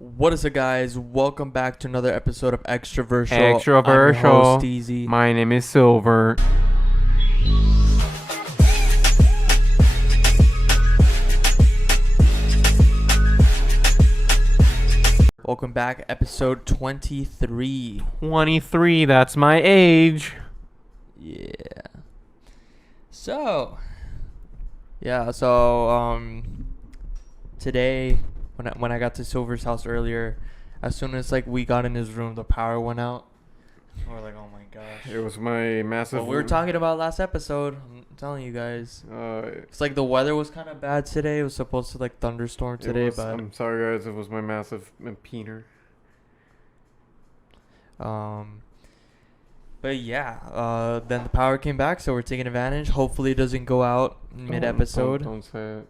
What is up, guys? Welcome back to another episode of Xtraversial. Extraversial. I'm your host, Easy. My name is Silver. Welcome back, episode 23. 23, that's my age. Yeah. So, today when I got to Silver's house earlier, as soon as we got in his room, the power went out. We're like, oh my gosh. It was my massive... What we were talking about last episode. I'm telling you guys. It's the weather was kind of bad today. It was supposed to thunderstorm today, but I'm sorry guys, it was my massive peener. But yeah, then the power came back, so we're taking advantage. Hopefully it doesn't go out mid-episode. Don't say it.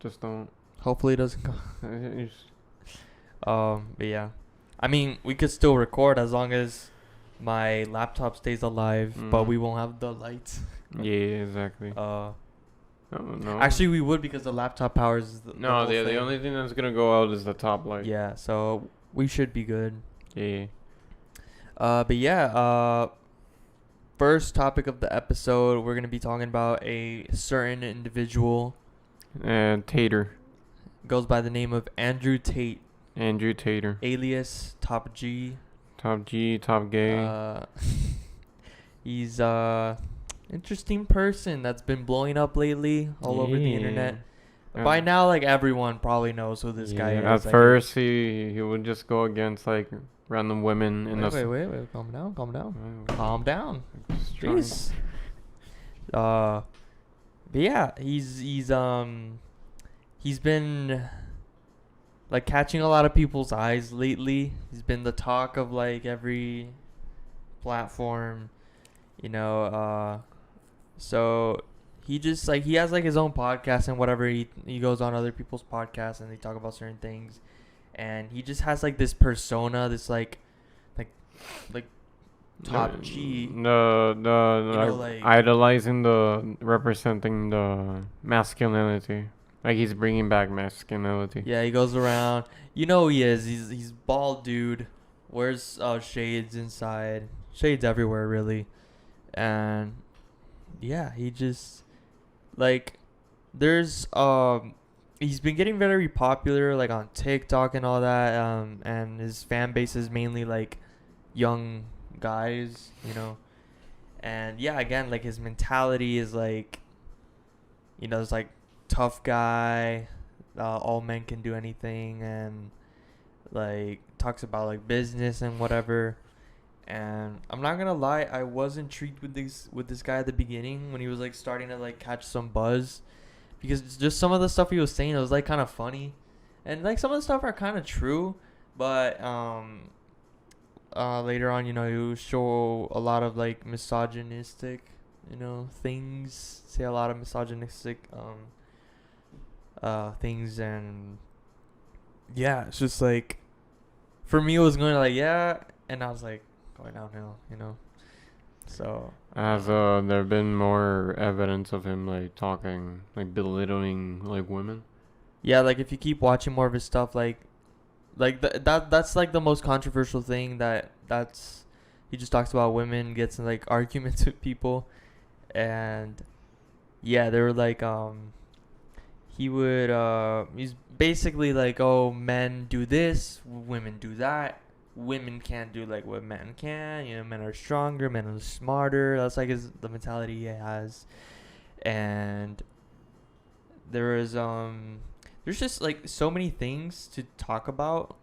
Just don't. Hopefully it doesn't go. But yeah. I mean, we could still record as long as my laptop stays alive, but we won't have the lights. Yeah, exactly. No. No. Actually, we would because the laptop powers the whole the thing. only thing that's gonna go out is the top light. Yeah, so we should be good. Yeah. But yeah, first topic of the episode, we're gonna be talking about a certain individual. And Tater. Goes by the name of Andrew Tate. Andrew Tater. Alias Top G. Top G, top gay. He's interesting person that's been blowing up lately all over the internet. By now, everyone probably knows who this guy is. At first, he would just go against random women in Wait, calm down. Jeez. But yeah, he's been catching a lot of people's eyes lately. He's been the talk of every platform, so he just he has his own podcast and whatever. He goes on other people's podcasts and they talk about certain things, and he just has this persona, this Top G. Idolizing representing the masculinity. He's bringing back masculinity. Yeah, he goes around. You know who he is. He's bald dude. Wears shades inside. Shades everywhere, really. And yeah, he just there's he's been getting very popular on TikTok and all that. And his fan base is mainly young guys, And yeah, again, his mentality is it's tough guy, all men can do anything, and talks about business and whatever. And I'm not gonna lie, I was intrigued with this guy at the beginning when he was starting to catch some buzz, because just some of the stuff he was saying, it was kind of funny, and some of the stuff are kind of true, but later on, he would show a lot of misogynistic things, say a lot of misogynistic things, and yeah, it's just for me it was going yeah, and I was going downhill, so Has there been more evidence of him talking belittling women? Yeah, if you keep watching more of his stuff, that's the most controversial thing, that's he just talks about women, gets in arguments with people, and yeah, they were he would he's basically oh, men do this, women do that, women can't do what men can, men are stronger, men are smarter. That's the mentality he has. And there's just so many things to talk about,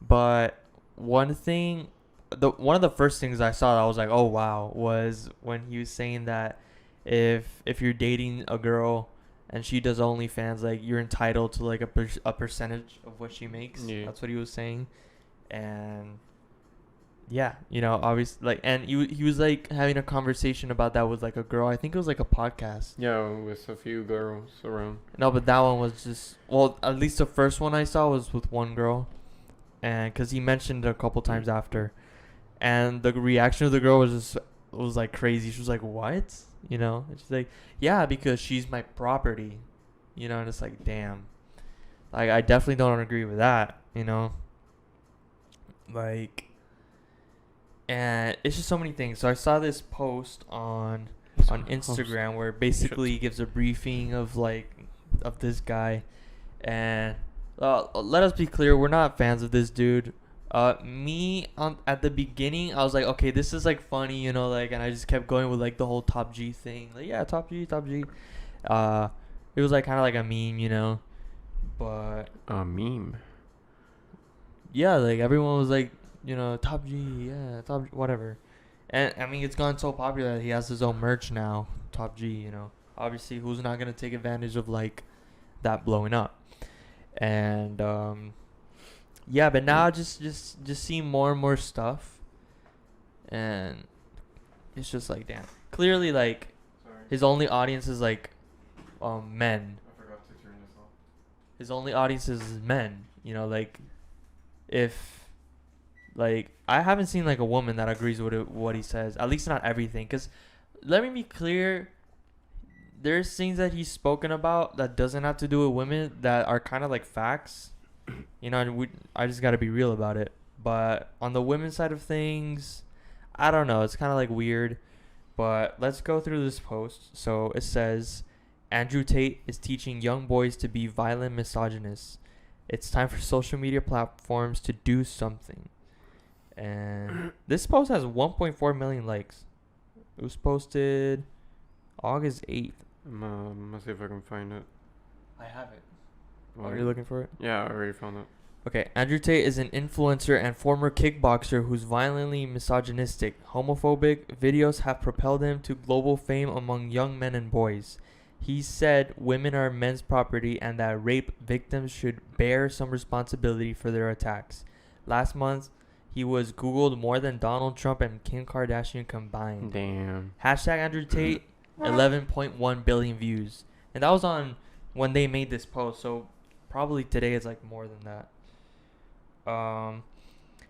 but one of the first things I saw that I was oh wow, was when he was saying that if you're dating a girl and she does OnlyFans, you're entitled to a percentage of what she makes. Yeah. That's what he was saying. And yeah, obviously, and he was having a conversation about that with a girl. I think it was a podcast. Yeah, with a few girls around. No, but that one was just, well, at least the first one I saw was with one girl, and because he mentioned it a couple times after, and the reaction of the girl was crazy. She was what? And she's yeah, because she's my property, and it's damn. Like, I definitely don't agree with that, you know? Like, and it's just so many things. So I saw this post on Instagram where basically he gives a briefing of like of this guy, and let us be clear, we're not fans of this dude. Me on at the beginning, I was like, okay, this is like funny, you know, like, and I just kept going with like the whole top G thing, like, yeah, top G, top G. Uh, it was like kind of like a meme, you know, but A meme. yeah, like everyone was like, you know, top G, yeah, top G, whatever. And I mean, it's gone so popular that he has his own merch now, top G, you know. Obviously, who's not gonna take advantage of like that blowing up? And yeah, but now just seeing more and more stuff, and it's just like, damn. Clearly, like Sorry. his only audience is like men. I forgot to turn this off. His only audience is men. You know, like if like I haven't seen like a woman that agrees with what he says. At least not everything. Cause let me be clear. There's things that he's spoken about that doesn't have to do with women that are kind of like facts. You know, and I just gotta be real about it. But on the women's side of things, I don't know. It's kind of like weird. But let's go through this post. So it says, Andrew Tate is teaching young boys to be violent misogynists. It's time for social media platforms to do something. And this post has 1.4 million likes. It was posted August 8th. I'm gonna see if I can find it. I have it. Well, Are you looking for it? Yeah, I already found it. Okay, Andrew Tate is an influencer and former kickboxer who's violently misogynistic. Homophobic videos have propelled him to global fame among young men and boys. He said women are men's property and that rape victims should bear some responsibility for their attacks. Last month, he was Googled more than Donald Trump and Kim Kardashian combined. Damn. Hashtag Andrew Tate, 11.1 billion views. And that was on when they made this post, so probably today it's like more than that.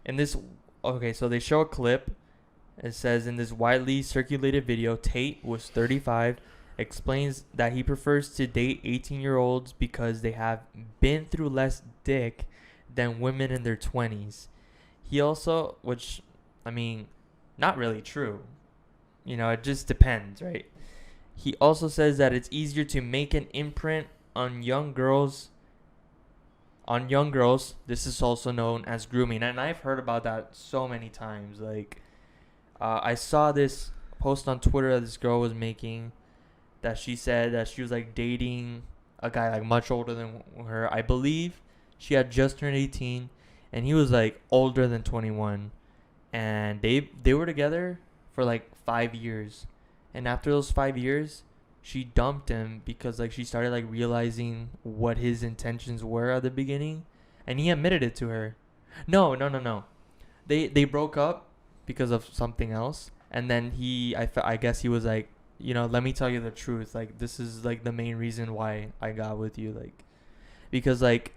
In this, okay, so they show a clip. It says in this widely circulated video, Tate was 35, explains that he prefers to date 18-year-olds because they have been through less dick than women in their 20s. He also, which, I mean, not really true. You know, it just depends, right? He also says that it's easier to make an imprint on young girls. This is also known as grooming, and I've heard about that so many times. Like, I saw this post on Twitter that this girl was making, that she said that she was like dating a guy like much older than her. I believe she had just turned 18, and he was like older than 21, and they were together for like 5 years, and after those 5 years, she dumped him because like she started like realizing what his intentions were at the beginning, and he admitted it to her. No. They broke up because of something else, and then I guess he was like, you know, let me tell you the truth. Like, this is like the main reason why I got with you, like, because like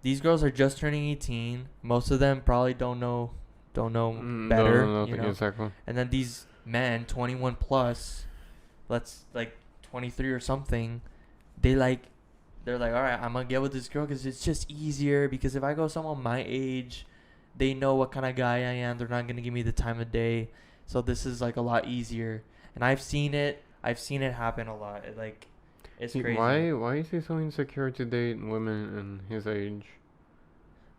these girls are just turning 18. Most of them probably don't know better, No, you know. exactly. And then these men, 21 plus, let's like 23 or something, they're like, all right, I'm gonna get with this girl because it's just easier. Because if I go someone my age, they know what kind of guy I am. They're not gonna give me the time of day, so this is like a lot easier. And I've seen it happen a lot. It's crazy. Why is he so insecure to date women in his age?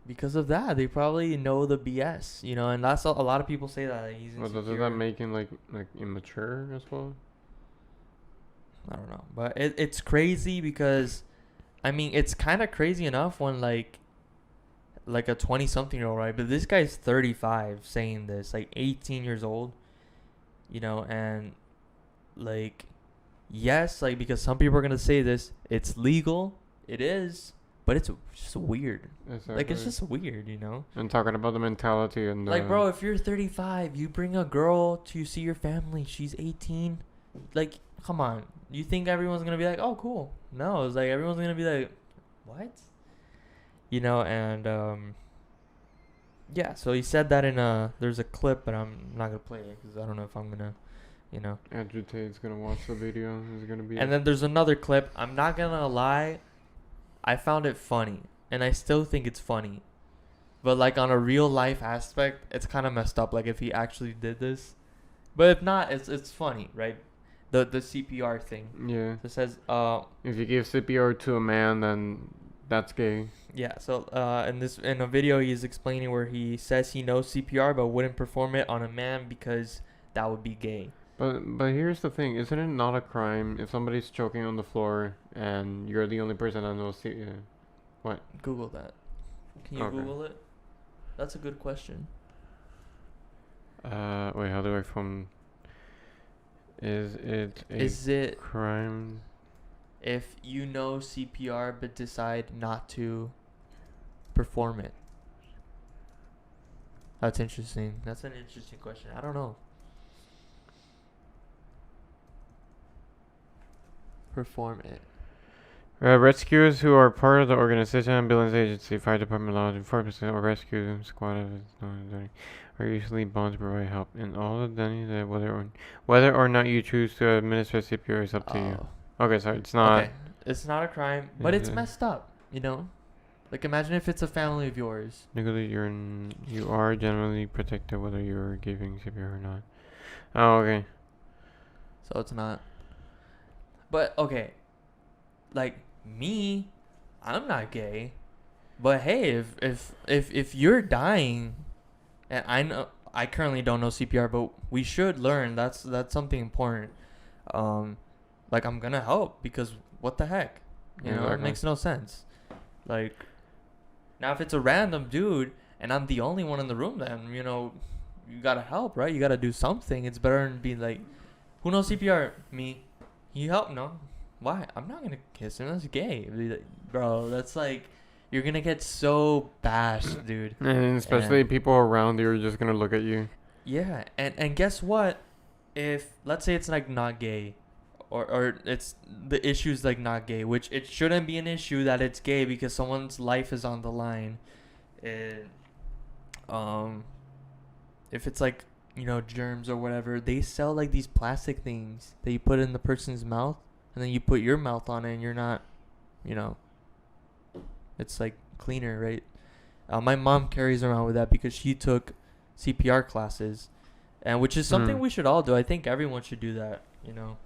Because of that, they probably know the BS, you know, and that's a lot of people say that he's insecure. Well, does that make him like immature as well? I don't know, but it's crazy because, I mean, it's kind of crazy enough when like a 20-something-year-old, right? But this guy's 35 saying this, like 18 years old, you know, and like, yes, like, because some people are gonna say this, it's legal, it is, but it's just weird. Exactly. Like, it's just weird, you know. And talking about the mentality and like, bro, if you're 35, you bring a girl to see your family, she's 18, like, come on. You think everyone's gonna be like, oh, cool? No, it's like everyone's gonna be like, what? You know, and yeah. So he said that in there's a clip, but I'm not gonna play it because I don't know if I'm gonna, you know. Andrew Tate's gonna watch the video. He's gonna be. And then there's another clip. I'm not gonna lie. I found it funny, and I still think it's funny. But like on a real life aspect, it's kind of messed up. Like if he actually did this, but if not, it's funny, right? The CPR thing. Yeah. It says If you give CPR to a man, then that's gay. yeah. So in a video he's explaining where he says he knows CPR but wouldn't perform it on a man because that would be gay. But here's the thing: isn't it not a crime if somebody's choking on the floor and you're the only person that knows? What? Google that. Can you Okay. Google it? That's a good question. Wait, how do I phone? Is it a Is it crime? if you know CPR but decide not to perform it? That's interesting. That's an interesting question. I don't know. Perform it. Rescuers who are part of the organization, ambulance agency, fire department, law enforcement, or rescue squad are usually bound to provide help. In all of them, whether or not you choose to administer CPR is up to you. Okay, so it's not. Okay. It's not a crime, but it's Yeah. messed up. You know, like imagine if it's a family of yours. Legally, you are generally protected whether you're giving CPR or not. Oh, okay. So it's not. But okay, like me, I'm not gay. But hey, if you're dying, and I know I currently don't know CPR, but we should learn. That's something important. Like I'm gonna help because what the heck, you know, it Exactly. makes no sense. Like now if it's a random dude and I'm the only one in the room, then you know you gotta help, right? You gotta do something. It's better than being like, who knows CPR? Me. You help? No. Why? I'm not gonna kiss him. That's gay, bro. That's like, you're gonna get so bashed, dude. And especially And- people around you are just gonna look at you. Yeah, and guess what? If let's say it's like not gay, or it's the issue's like not gay, which it shouldn't be an issue that it's gay because someone's life is on the line. And if it's like, you know, germs or whatever, they sell like these plastic things that you put in the person's mouth, and then you put your mouth on it, and you're not, you know, it's like cleaner, right? My mom carries around with that because she took CPR classes, and which is something we should all do. I think everyone should do that, you know,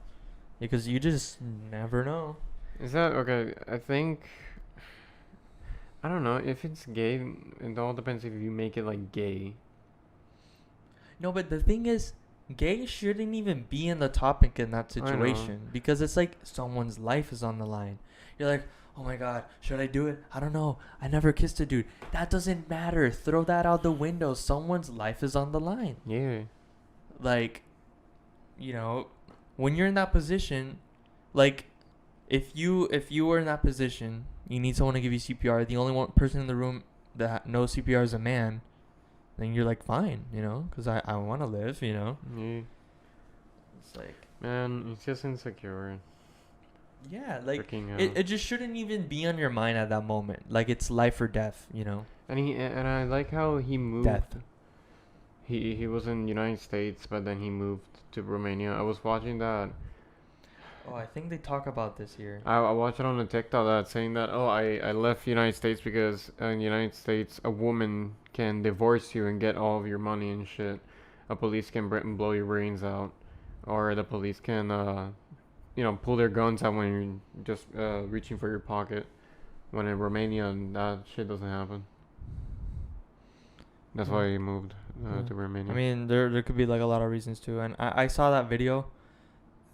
because you just never know. Is that okay? I think. I don't know if it's gay. It all depends if you make it like gay. No, but the thing is, gay shouldn't even be in the topic in that I know. situation because it's like someone's life is on the line. You're like, oh my god, should I do it? I don't know. I never kissed a dude. That doesn't matter. Throw that out the window. Someone's life is on the line. Yeah. Like, you know, when you're in that position, like, if you were in that position, you need someone to give you CPR. The only one person in the room that knows CPR is a man. Then you're like, fine, you know, because I want to live, you know. Yeah. It's like, Man, it's just insecure. yeah, like Freaking it just shouldn't even be on your mind at that moment. Like it's life or death, you know. And I like how he moved. Death. He was in United States, but then he moved to Romania. I was watching that. Oh, I think they talk about this here. I watched it on a TikTok that's saying that I left United States because in the United States a woman can divorce you and get all of your money and shit. A police can blow your brains out, or the police can pull their guns out when you're just reaching for your pocket. When in Romania that shit doesn't happen. That's why he moved to Romania. I mean, there could be like a lot of reasons too, and I saw that video,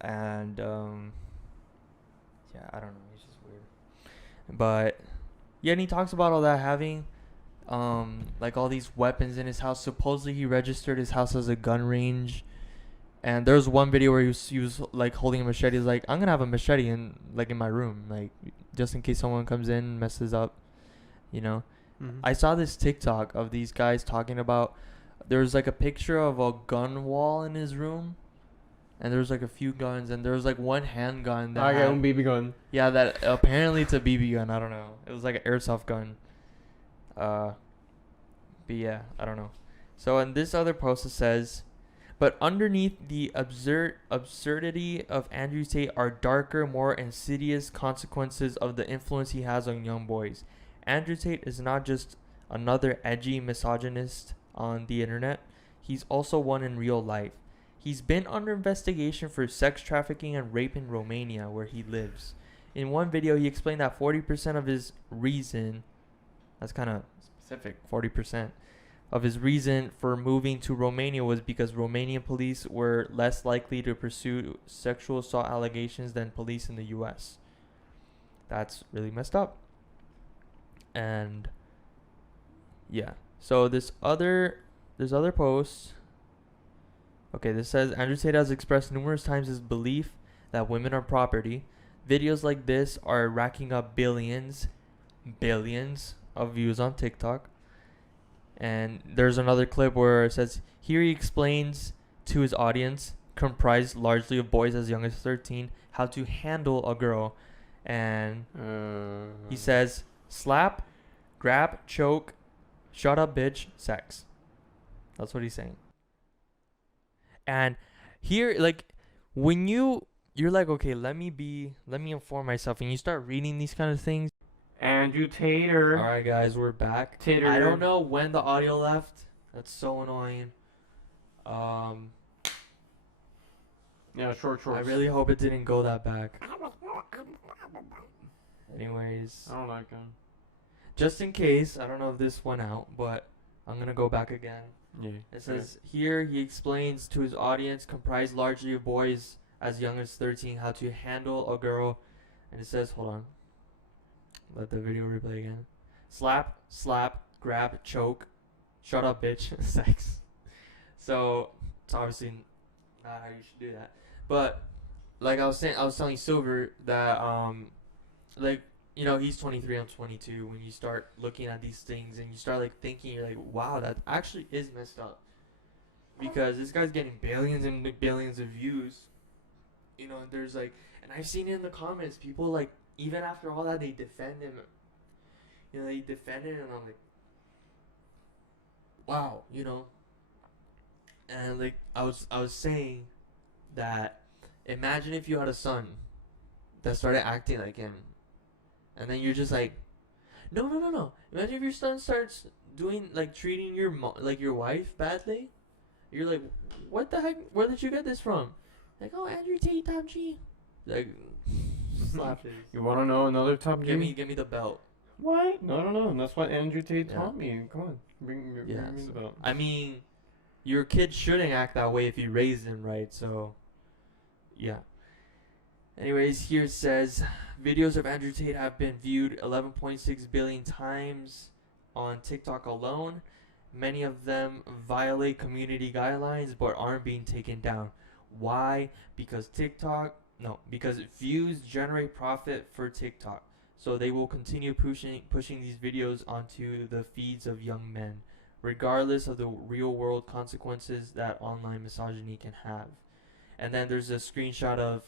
and yeah, I don't know, it's just weird. But yeah, and he talks about all that having like all these weapons in his house. Supposedly he registered his house as a gun range, and there was one video where he was like holding a machete. He's like, I'm gonna have a machete in my room, like just in case someone comes in and messes up, you know. Mhm. I saw this TikTok of these guys talking about, there was like a picture of a gun wall in his room, and there was like a few guns, and there was like one handgun that I got had, un BB gun. yeah, that apparently it's a BB gun. I don't know. It was like an airsoft gun. But yeah, I don't know. So in this other post it says, But underneath the absurdity of Andrew Tate are darker, more insidious consequences of the influence he has on young boys. Andrew Tate is not just another edgy misogynist on the internet. He's also one in real life. He's been under investigation for sex trafficking and rape in Romania, where he lives. In one video, he explained that 40% of his reason, that's kind of specific, 40%, of his reason for moving to Romania was because Romanian police were less likely to pursue sexual assault allegations than police in the US. That's really messed up. And yeah. So there's other posts. Okay, this says Andrew Tate has expressed numerous times his belief that women are property. Videos like this are racking up billions of views on TikTok. And there's another clip where it says, here he explains to his audience, comprised largely of boys as young as 13, how to handle a girl. And he says, slap, grab, choke, shut up, bitch, sex. That's what he's saying. And here, like, when you're like, okay, let me inform myself, and you start reading these kind of things. Andrew Tater. Alright, guys, we're back. Tater. I don't know when the audio left. That's so annoying. Yeah, short. I really hope it didn't go that back. Anyways, I don't like him. just in case, I don't know if this went out, but I'm gonna go back again. Yeah. It says here he explains to his audience, comprised largely of boys as young as 13, how to handle a girl. And it says, hold on. Let the video replay again. Slap, grab, choke, shut up, bitch, sex. So it's obviously not how you should do that. But like I was telling Silver that like, you know, he's 23, I'm 22. When you start looking at these things and you start like thinking, you're like, wow, that actually is messed up. Because this guy's getting billions and billions of views. You know, there's like, and I've seen it in the comments, people like, even after all that, they defend him. You know, they defend him, and I'm like, wow, you know. And like I was saying that, imagine if you had a son that started acting like him, and then you're just like, no. Imagine if your son starts doing like treating your your wife badly. You're like, what the heck? Where did you get this from? Like, oh, Andrew Tate, Top G. Like, slap his. You want to know another top Give G? me the belt. What? No. That's what Andrew Tate taught me. Come on, bring me the belt. I mean, your kid shouldn't act that way if you raised him right. So, yeah. Anyways, here it says videos of Andrew Tate have been viewed 11.6 billion times on TikTok alone. Many of them violate community guidelines but aren't being taken down. Why? Because views generate profit for TikTok. So they will continue pushing these videos onto the feeds of young men, regardless of the real world consequences that online misogyny can have. And then there's a screenshot of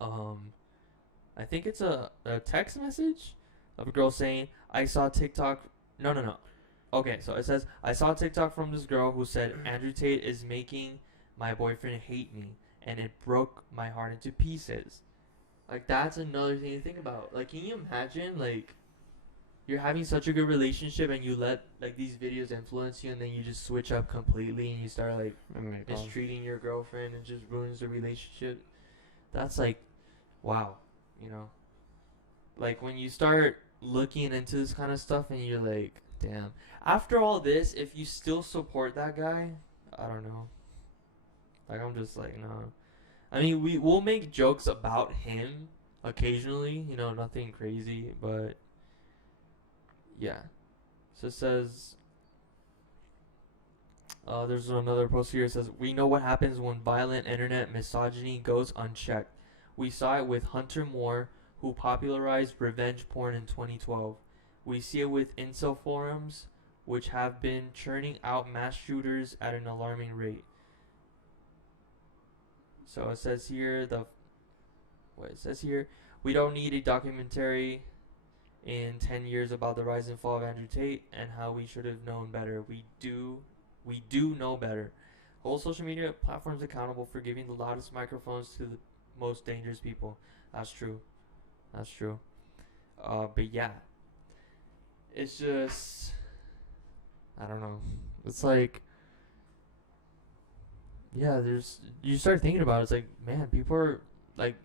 I think it's a text message of a girl saying, I saw TikTok. No. Okay, so it says, I saw TikTok from this girl who said, Andrew Tate is making my boyfriend hate me, and it broke my heart into pieces. Like, that's another thing to think about. Like, can you imagine, like, you're having such a good relationship and you let, like, these videos influence you, and then you just switch up completely and you start, like, mistreating your girlfriend and just ruins the relationship. That's, like, wow, you know? Like, when you start looking into this kind of stuff and you're like, damn. After all this, if you still support that guy, I don't know. Like, I'm just like, no. I mean, we'll make jokes about him occasionally, you know, nothing crazy, but yeah. So it says, there's another post here. It says, we know what happens when violent internet misogyny goes unchecked. We saw it with Hunter Moore, who popularized revenge porn in 2012. We see it with incel forums, which have been churning out mass shooters at an alarming rate. So it says here, we don't need a documentary in 10 years about the rise and fall of Andrew Tate and how we should have known better. We do know better. Hold social media platforms accountable for giving the loudest microphones to the most dangerous people. That's true. That's true. But yeah, it's just I don't know. It's like yeah, there's you start thinking about it, it's like man, people are like,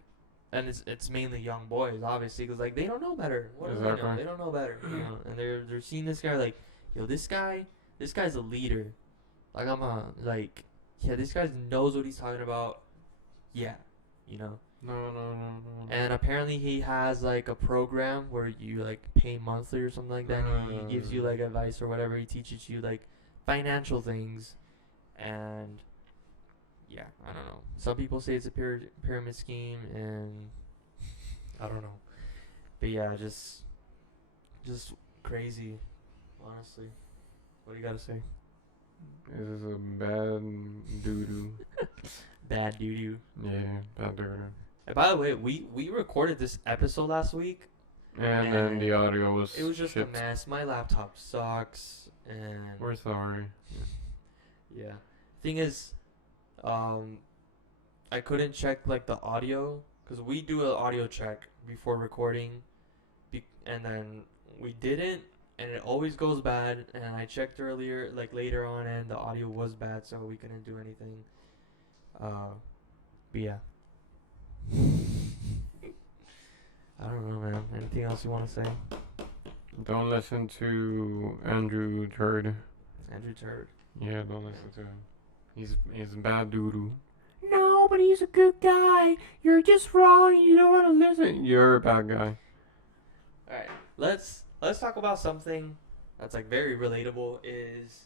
and it's mainly young boys, obviously, because like they don't know better. What do they know? Exactly. They don't know better, and they're seeing this guy like, yo, this guy's a leader. Like I'm a like, yeah, this guy knows what he's talking about. Yeah, you know. No. And apparently he has like a program where you like pay monthly or something like that. And he gives you like advice or whatever. He teaches you like financial things, and yeah, I don't know. Some people say it's a pyramid scheme, and I don't know. But yeah, just crazy, honestly. What do you gotta say? This is a bad doo-doo. Bad doo doo. Yeah, bad doo-doo. And by the way, we recorded this episode last week. And then the audio was It was just shit. a mess. My laptop sucks, and We're sorry. yeah. Thing is, I couldn't check like the audio because we do an audio check before recording, and then we didn't, and it always goes bad. And I checked earlier, like later on, and the audio was bad, so we couldn't do anything. But yeah. I don't know, man. Anything else you want to say? Don't listen to Andrew Tate. Andrew Tate. Yeah, don't listen to him. He's bad doo-doo. No, but he's a good guy. You're just wrong. You don't want to listen. You're a bad guy. Alright, let's talk about something that's like very relatable. Is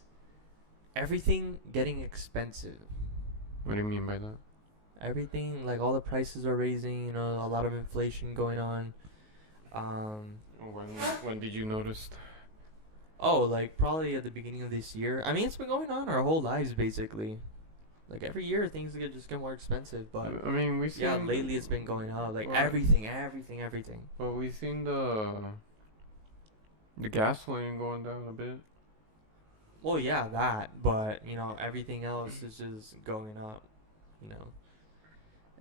everything getting expensive? What do you mean by that? Everything, like all the prices are raising. You know, a lot of inflation going on. When did you notice? Oh, like probably at the beginning of this year. I mean, it's been going on our whole lives basically. Like every year, things get more expensive. But I mean, we seen. yeah, lately it's been going up. Like Well, everything. Well, we seen the gasoline going down a bit. Well, yeah, that. But you know, everything else is just going up. You know.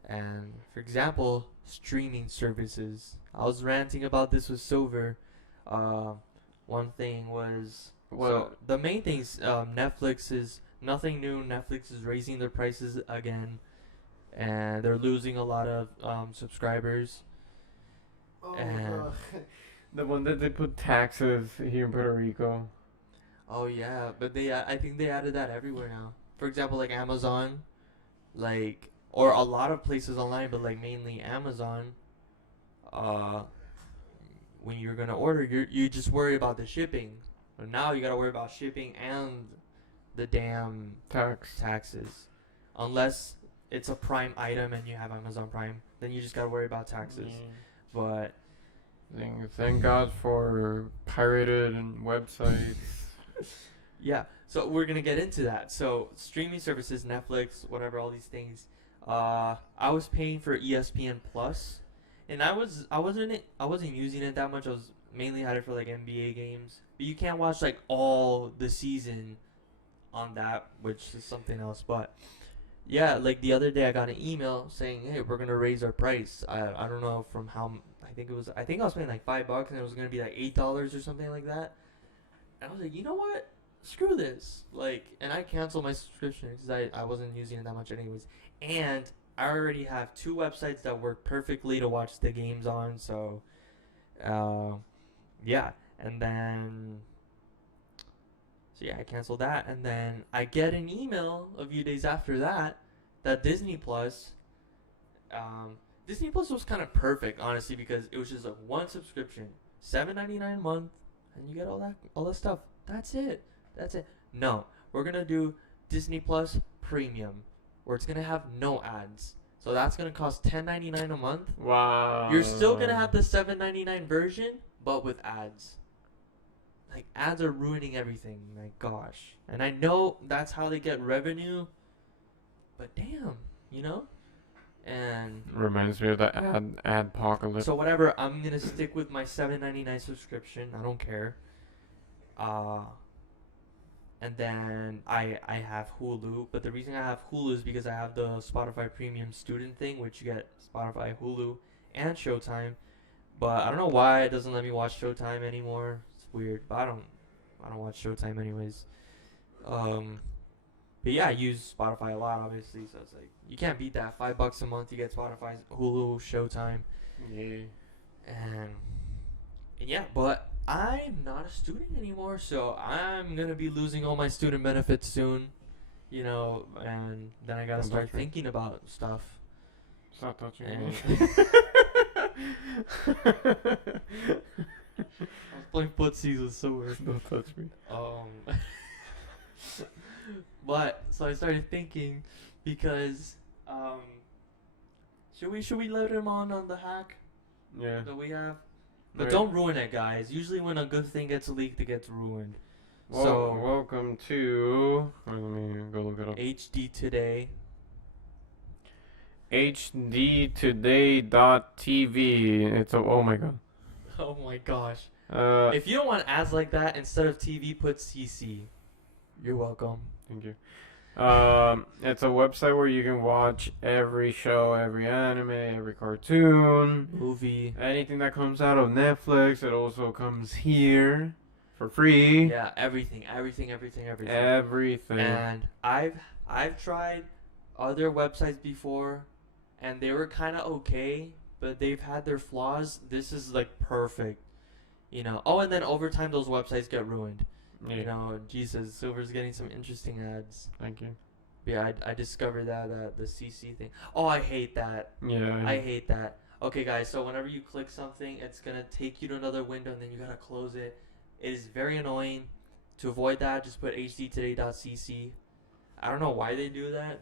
And for example, streaming services. I was ranting about this with Silver. One thing was so the main things. Netflix is nothing new. Netflix is raising their prices again, and they're losing a lot of subscribers. And the one that they put taxes here in Puerto Rico. oh yeah, but I think they added that everywhere now. For example, like Amazon, like or a lot of places online, but like mainly Amazon. When you're gonna order, you just worry about the shipping. But now you gotta worry about shipping and the damn taxes. Unless it's a Prime item and you have Amazon Prime, then you just gotta worry about taxes. But Thank God for pirated websites. yeah, so we're gonna get into that. So streaming services, Netflix, whatever, all these things. I was paying for ESPN Plus, and I wasn't using it that much. I was mainly had it for like NBA games, but you can't watch like all the season on that, which is something else. But yeah, like the other day I got an email saying, hey, we're gonna raise our price. I don't know from how. I think I was paying like $5 and it was gonna be like $8 or something like that. And I was like, you know what? Screw this. Like, and I canceled my subscription because I wasn't using it that much anyways. And I already have 2 websites that work perfectly to watch the games on. So, yeah. And then, so yeah, I canceled that. And then I get an email a few days after that Disney Plus, Disney Plus was kind of perfect, honestly, because it was just like one subscription, $7.99 a month, and you get all that stuff. That's it. No, we're gonna do Disney Plus Premium, where it's gonna have no ads. So that's gonna cost $10.99 a month. Wow. You're still gonna have the $7.99 version, but with ads. Like ads are ruining everything. My gosh. And I know that's how they get revenue, but damn, you know. And reminds me of the adpocalypse. so whatever, I'm gonna stick with my $7.99 subscription. I don't care. and then I have Hulu. But the reason I have Hulu is because I have the Spotify Premium Student thing, which you get Spotify, Hulu, and Showtime. But I don't know why it doesn't let me watch Showtime anymore. It's weird, but I don't watch Showtime anyways. Um, but yeah, I use Spotify a lot, obviously. So it's like you can't beat that. $5 a month, you get Spotify, Hulu, Showtime, Yeah. and yeah. But I'm not a student anymore, so I'm gonna be losing all my student benefits soon. And then I gotta Don't start touch me. thinking about stuff. Stop touching And me. I was playing footsies with so weird. Don't touch me. But so I started thinking because should we let him on the hack Yeah. that we have? But Right. don't ruin it, guys. Usually when a good thing gets leaked, it gets ruined. Well, So welcome to. Let me go look it up. HD Today. HDtoday.tv. It's a. Oh my god. Oh my gosh. Uh, If you don't want ads like that, instead of TV, put CC. You're welcome. Thank you. It's a website where you can watch every show, every anime, every cartoon, Movie. anything that comes out of Netflix. It also comes here for free. Yeah, everything. Everything. Everything. And I've tried other websites before, and they were kind of okay, but they've had their flaws. This is like perfect. Oh, and then over time those websites get ruined. Yeah. Jesus, Silver's getting some interesting ads. Thank you. Yeah, I discovered that the CC thing. Oh, I hate that. Yeah. I hate that. Okay, guys, so whenever you click something, it's gonna take you to another window, and then you gotta close it. It is very annoying. To avoid that, just put hdtoday.cc. I don't know why they do that.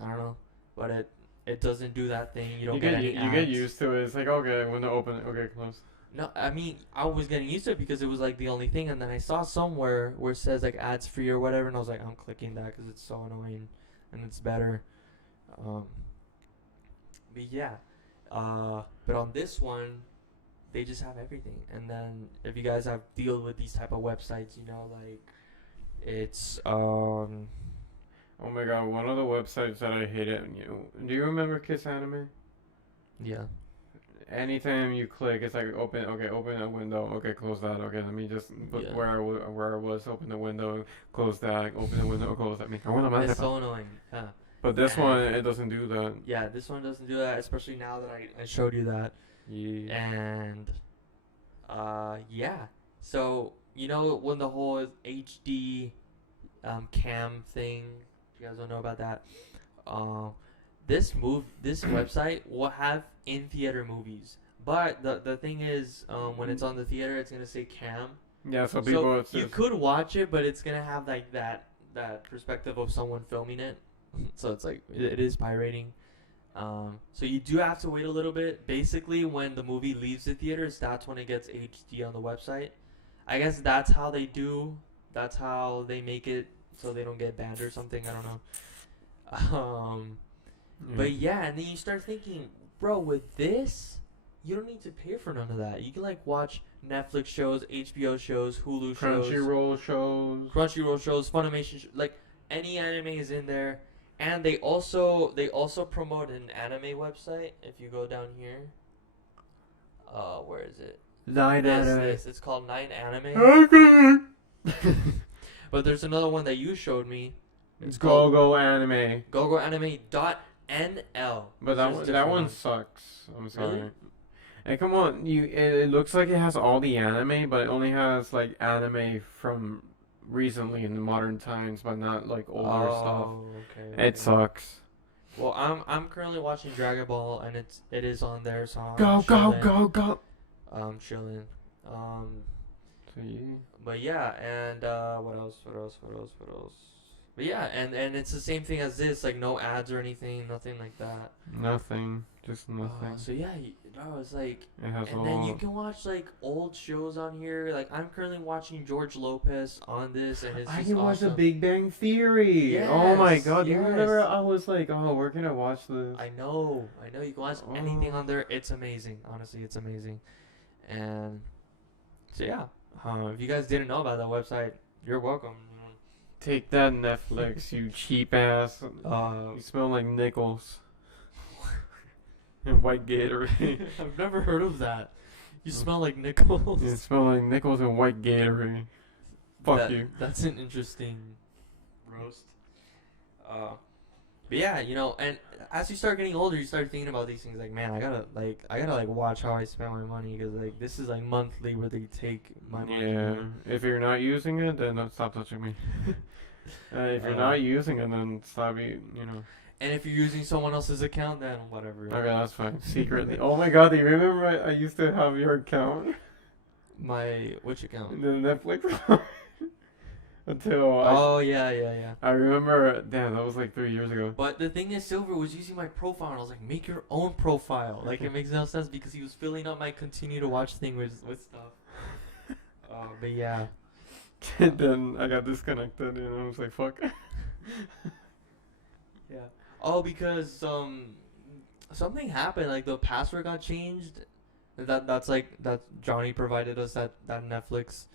I don't know, but it doesn't do that thing. You don't get any ads. You get used to it. It's like, okay, when to open it, okay, close. No, I mean, I was getting used to it because it was like the only thing, and then I saw somewhere where it says like ads free or whatever, and I was like, I'm clicking that because it's so annoying, and it's better. But yeah, but on this one, they just have everything. And then if you guys have deal with these type of websites, like it's Oh my god, one of the websites that I hated. Do you remember Kiss Anime? yeah. Anytime you click, it's like open a window. Okay, close that. Okay, let me just put Yeah. where I was. Open the window, close that. Open the window, close that. It's so annoying. Huh. But this one, it doesn't do that. Yeah, this one doesn't do that, especially now that I showed you that. Yeah. And yeah. So when the whole HD cam thing, you guys don't know about that. This website will have in theater movies, but the thing is, when it's on the theater, it's gonna say cam. Yeah, so people. It's You just, could watch it, but it's gonna have like that perspective of someone filming it. So it's like it is pirating. So you do have to wait a little bit. Basically, when the movie leaves the theaters, that's when it gets HD on the website. I guess that's how they do. That's how they make it so they don't get banned or something. I don't know. But yeah, and then you start thinking, bro, with this, you don't need to pay for none of that. You can like watch Netflix shows, HBO shows, Hulu shows, Crunchyroll shows, Funimation, like any anime is in there. And they also promote an anime website. If you go down here, where is it? It's called 9anime. But there's another one that you showed me. It's Go Anime. GoGoAnime.nl. But that one sucks. I'm sorry. Really? And come on, it looks like it has all the anime, but it only has like anime from recently in the modern times, but not like older stuff. Okay. It sucks. Well, I'm currently watching Dragon Ball, and it is on there, so I'm Go. I'm chilling. So yeah. But yeah, and what else? But yeah, and it's the same thing as this, like no ads or anything, nothing like that. Nothing, just nothing. So yeah, it's like, It has and then you can watch like old shows on here. Like I'm currently watching George Lopez on this, and it's I just can watch The awesome. Big Bang Theory. Oh my Yes, god, you remember yes. I was like, oh, where can I watch this? I know. You can watch anything on there. It's amazing. Honestly, it's amazing. And so yeah, if you guys didn't know about that website, you're welcome. Take that, Netflix, you cheap ass. Uh, You smell like nickels. And white Gatorade. I've never heard of that. You smell like nickels. You smell like nickels and white Gatorade. Fuck you. That's an interesting roast. But yeah, you know, and as you start getting older, you start thinking about these things like, man, I gotta watch how I spend my money because like this is like monthly where they take my money. Yeah. If you're not using it, then don't stop touching me. If you're not using it, then stop you know. And if you're using someone else's account, then whatever. Okay, that's fine. Secretly. Oh my god, do you remember I used to have your account? Which account? The Netflix until Yeah. I remember, damn, that was like 3 years ago. But the thing is, Silver was using my profile, and I was like, make your own profile. Like, it makes no sense because he was filling up my continue to watch thing with stuff. But yeah. And then I got disconnected, and I was like, fuck. Yeah. Oh, because something happened. Like the password got changed. That's Johnny provided us that Netflix.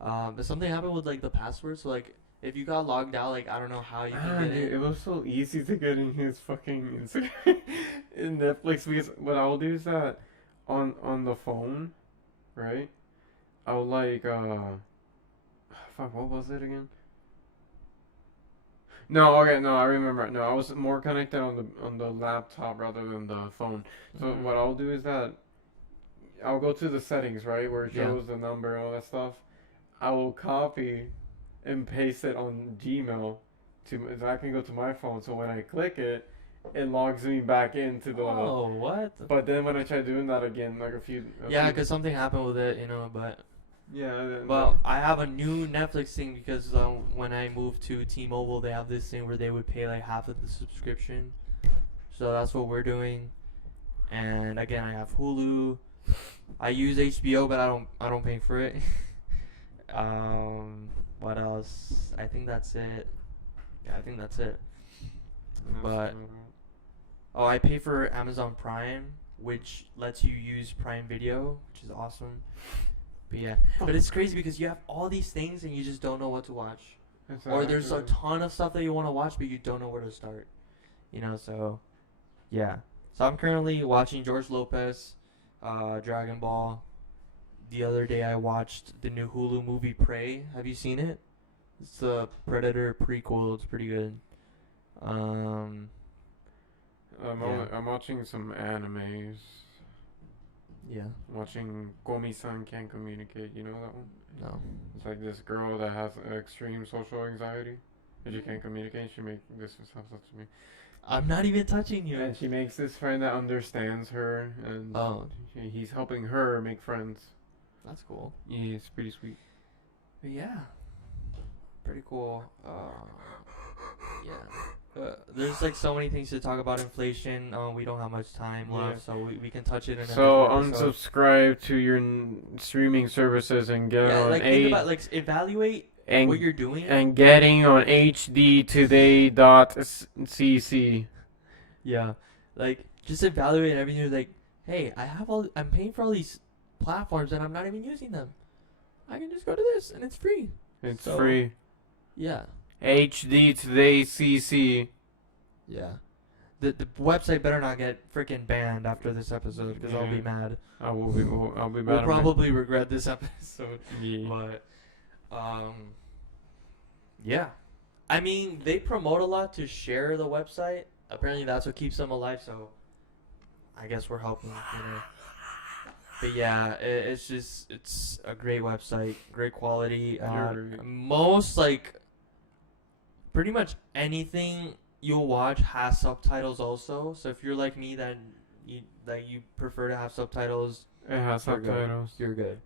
But something happened with like the password. So like if you got logged out, like I don't know how you can get Dude, it. it was so easy to get in his fucking Instagram in Netflix because what I'll do is that on the phone, right? I'll like fuck, what was it again? No, okay, no, I remember. No, I was more connected on the laptop rather than the phone. So Mhm. what I'll do is that I'll go to the settings, right, where it Yeah. shows the number and all that stuff. I will copy and paste it on Gmail so I can go to my phone. So when I click it, it logs me back into the. Oh, what? But then when I try doing that again, like Yeah, because something happened with it, you know. But yeah. well, I have a new Netflix thing because when I moved to T-Mobile, they have this thing where they would pay like half of the subscription. So that's what we're doing. And again, I have Hulu. I use HBO, but I don't pay for it. What else? I think that's it. Yeah, I think that's it. But oh, I pay for Amazon Prime, which lets you use Prime Video, which is awesome. But yeah, but it's crazy because you have all these things and you just don't know what to watch. Or there's a ton of stuff that you want to watch, but you don't know where to start. You know, so yeah. So I'm currently watching George Lopez, Dragon Ball. The other day I watched the new Hulu movie Prey. Have you seen it? It's the Predator prequel. It's pretty good. I'm Yeah. I'm watching some animes. Yeah. Watching Komi-san Can't Communicate. You know that one? No. It's like this girl that has extreme social anxiety. And she can't communicate. She make this stuff to me. I'm not even touching you. And she makes this friend that understands her, and he's helping her make friends. That's cool. Yeah, it's pretty sweet. But yeah. Pretty cool. Yeah. There's like so many things to talk about inflation. We don't have much time left, so we can touch it in a So different episode. unsubscribe to your streaming services and get Yeah, on like think about like evaluate and what you're doing. and getting on hdtoday.cc. Yeah, like just evaluate everything. Like, hey, I'm paying for all these platforms and I'm not even using them. I can just go to this and it's free. It's So- free. Yeah, hdtoday.cc. yeah. The website better not get freaking banned after this episode because I'll be Yeah. mad. I'll be We'll bad. probably regret this episode. Yeah. But, yeah. I mean, they promote a lot to share the website. Apparently, that's what keeps them alive. So, I guess we're helping. You know. But yeah, it's a great website, great quality. Most pretty much anything you'll watch has subtitles also. So if you're like me, then you prefer to have subtitles. It has You're good. subtitles. You're good.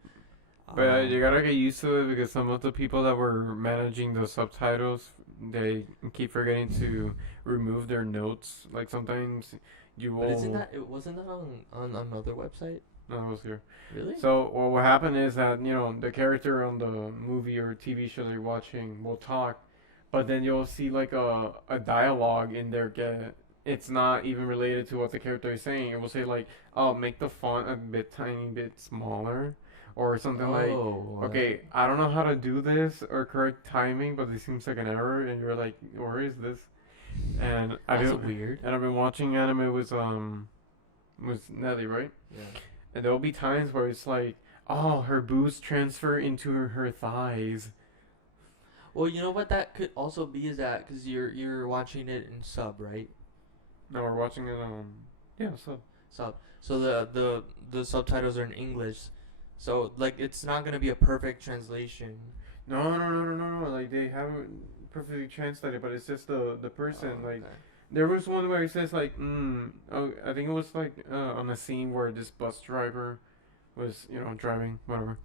But you gotta get used to it because some of the people that were managing the subtitles, they keep forgetting to remove their notes. Like sometimes you will. But wasn't that on another website? No, it was here. Really? So what happened is that the character on the movie or TV show that you're watching will talk, but then you'll see like a dialogue in there. It's not even related to what the character is saying. It will say like, "Oh, make the font a tiny bit smaller," or something like, Oh. okay, I don't know how to do this or correct timing, but it seems like an error, and you're like, where is this? And That's weird. I've been watching anime with Nelly, right? Yeah. And there'll be times where it's like, oh, her boobs transfer into her thighs. Well, you know what that could also be is that because you're watching it in sub, right? No, we're watching it yeah, so Sub. So the subtitles are in English. So like it's not gonna be a perfect translation. no. Like they have it perfectly translated, but it's just the person. Oh, Like okay. there was one where it says like, oh, I think it was like on a scene where this bus driver was, driving, whatever.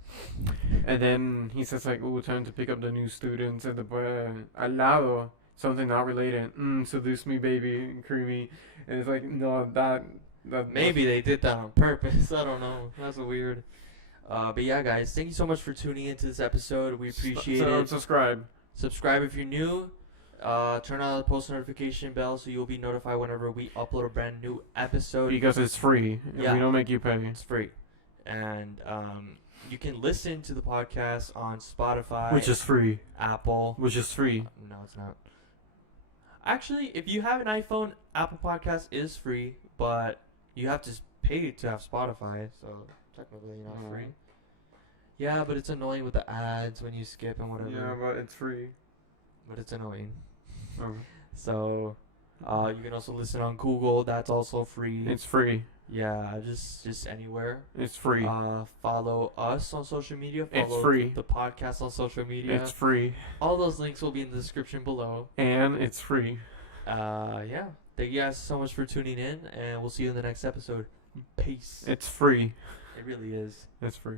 And then he says like, "Oh, time to pick up the new students." And al lado, something not related. Seduce me, baby, creamy. And it's like, no, that Maybe they did that on purpose. I don't know. That's weird. But yeah, guys, thank you so much for tuning into this episode. We appreciate it. Subscribe. Subscribe if you're new. Turn on the post notification bell so you'll be notified whenever we upload a brand new episode. Because it's free. Yeah. We don't make you pay. It's free. And you can listen to the podcast on Spotify, Which is free. Apple. Which is free. No, it's not. Actually, if you have an iPhone, Apple Podcast is free, but you have to pay to have Spotify, so technically you're not free. Yeah, but it's annoying with the ads when you skip and whatever. Yeah, but it's free. But it's annoying. Oh. So, you can also listen on Google. That's also free. It's free. Yeah, just anywhere. It's free. Follow us on social media. Follow It's free. The podcast on social media. It's free. All those links will be in the description below. And it's free. Yeah. Thank you guys so much for tuning in, and we'll see you in the next episode. Peace. It's free. It really is. It's free.